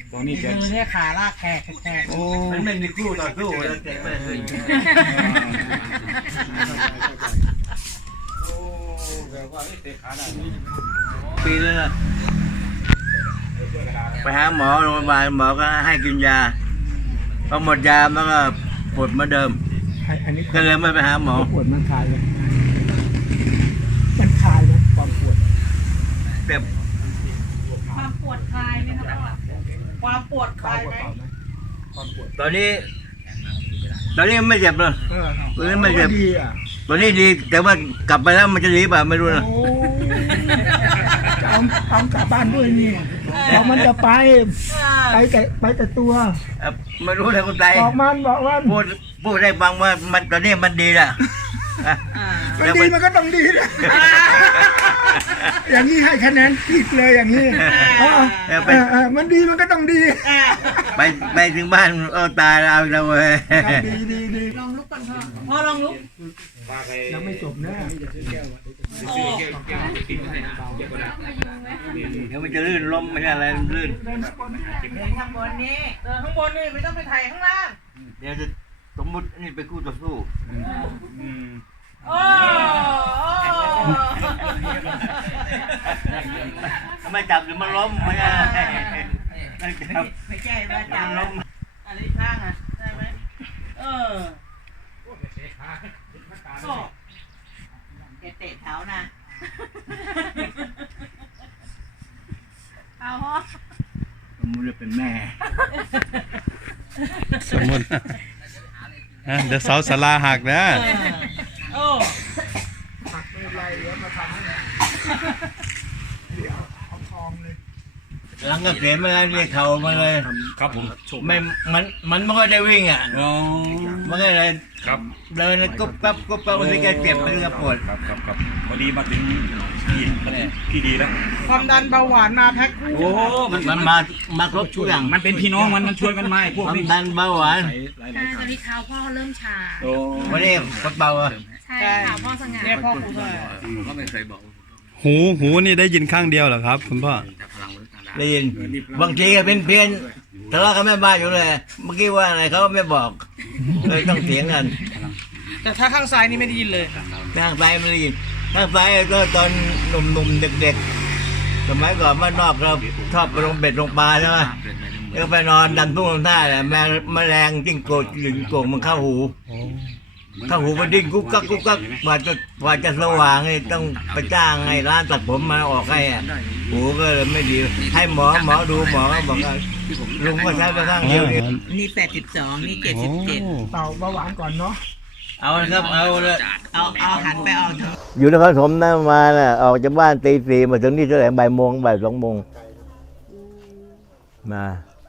ตอนนี้แกมือเนี่ยขาลากแขกแขกโอ้มันไม่มีคู่ต่อสู้แล้วแต่ไม่เคย ปีนึงอะไปหาหมอโรงพยาบาลหมอก็ให้กินยาพอหมดยามันก็ปวดเหมือนเดิมอันนี้ก็เลยไม่ไปหาหมอปวดมันคลายเลยมันคลายเลยความปวดแบบความปวดคลายไหมคะพ่อความปวดคลายไหมความปวดตอนนี้ไม่เจ็บเลย ตัวนี้ไม่เจ็บดีอ่ะตัวนี้ดีแต่ว่ากลับไปแล้วมันจะดีป่ะไม่รู้นะโอ้จะเอากลับบ้านด้วยนี่บอกมันจะไปแต่ตัวไม่รู้เลยคนไทยบอกว่าพูดได้ฟังว่ามันตอนนี้มันดีละอ่ะมันดีมันก็ต้องดีนะอย่างนี้ให้คะแนนผิดเลยอย่างนี้มันดีมันก็ต้องดีไปถึงบ้านตายแล้วเราเว้ยดีลองลุกก่อนพ่อลองลุกยังไม่จบนะเดี๋ยวมันจะลื่นล้มไม่ใช่อะไรลื่นเดินข้างบนนี่ไม่ต้องไปถ่ายข้างล่างเดี๋ยวจะสมมุตินี่ไปคู่ต่อสู้โอ้ทำไมจับหรือมันล้มไม่ใช่จับไม่ใช่ว่าจัมันบล้มอันนี้ข้างอ่ะได้ไหมก็จะเตะเท้านะเอาพ่อสมมุติว่าเป็นแม่สมมติเดี๋ยวเสาศาลาหักนะโอ้ผักไม่ไรเดี๋ยวมาทำเดี๋ยวเอาทองเลยหลังก็เสียมาแล้วนี่เข่ามาเลยครับผมไม่มันไม่ค่อยได้วิ่งอ่ะอ๋อมันก็เลยครับเดินกุ๊บปั๊บมันจะเจ็บมันจะปวดครับพอดีมาถึงพี่ดีแล้วความดันเบาหวานมาแพ็คโอ้มันมาครบทุกอย่างมันเป็นพี่น้องมันช่วยกันมาพวกความนี้ดันเบาหวานตอนนี้เท้าพ่อเริ่มชาโอ้วันนี้กดเบาอ่ะใช่ค่ะพ่อสง่าเนี่ยพ่อกูเลยหูนี่ได้ยินข้างเดียวเหรอครับคุณพ่อได้ยินบางทีก็เป็นเพี้ยนทะเลาะกับแม่บ้านอยู่เลยเมื่อกี้ว่าอะไรเขาก็ไม่บอกเลยต้องเถียงกันแต่ถ้าข้างซ้ายนี่ไม่ได้ยินเลยข้างซ้ายไม่ได้ยินข้างซ้ายก็ตอนหนุ่มๆเด็กๆสมัยก่อนบ้านนอกเราชอบไปลงเบ็ดลงปลาใช่ไหมแล้วไปนอนดันทุ่งลำท่าแหละแมลงจิ้งโกดจิ้งโกงมันเข้าหูมันดิ้นกุ๊กกักกว่าจะสว่างนี่ต้องไปจ้างให้ร้านตัดผมมาออกให้อ่ะหูก็เลยไม่ดีให้หมอดูหมอก็บอกว่าลุงก็ใช้ไปข้างเดียวนี่นี่82นี่77 เต่าเบาหวานก่อนเนาะเอาเลยครับเอาเลยเอาหันไปออกเถอะอยู่นครปฐมนะมาน่ะออกจากบ้านตี 4มาถึงนี่เท่าไหร่บ่ายโมงบ่าย 2 โมงมา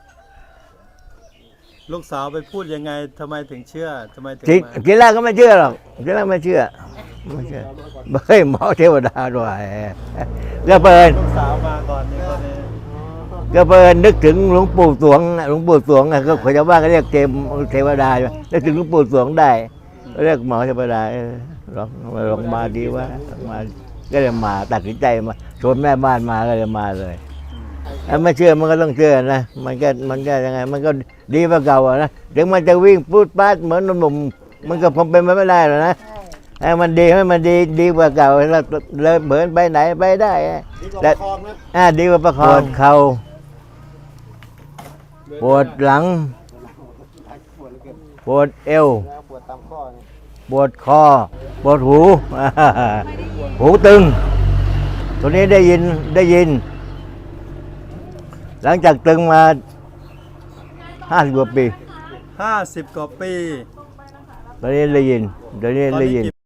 ลูกสาวไปพูดยังไงทำไมถึงเชื่อทำไมถึงทีมาทีแรกก็ไม่เชื่อหรอกทีแรกไม่เชื่อเฮ้ยหมอเทวดาด้วยก็เปิดลูกสาวมาก่อนนี่คนนี้ก็เปิดนึกถึงหลวงปู่สวงก็คนชาวบ้านก็เรียกเทวดาอยู่นึกถึงหลวงปู่สวงได้เรียกหมอเทวดาลองมาดีว่ามาก็เลยมาตัดสินใจมาชวนแม่บ้านมาก็เลยมาเลยถ้าไม่เชื่อมันก็ต้องเชื่อนะมันก็ยังไงมันก็ดีกว่าเก่าอะนะถึงมันจะวิ่งพูดป้าดเหมือนหนุ่มมันก็คงเป็นไม่ได้หรอกนะให้มันดีกว่าเก่าแล้วเลยเหมือนไปไหนไปได้แต่ดีกว่าประคองเข่าปวดหลังปวดเอวปวดคอปวดหูหูตึงตัวนี้ได้ยินหลังจากตึงมา50 กว่าปี 50 กว่าปีตอนนี้ได้ยิน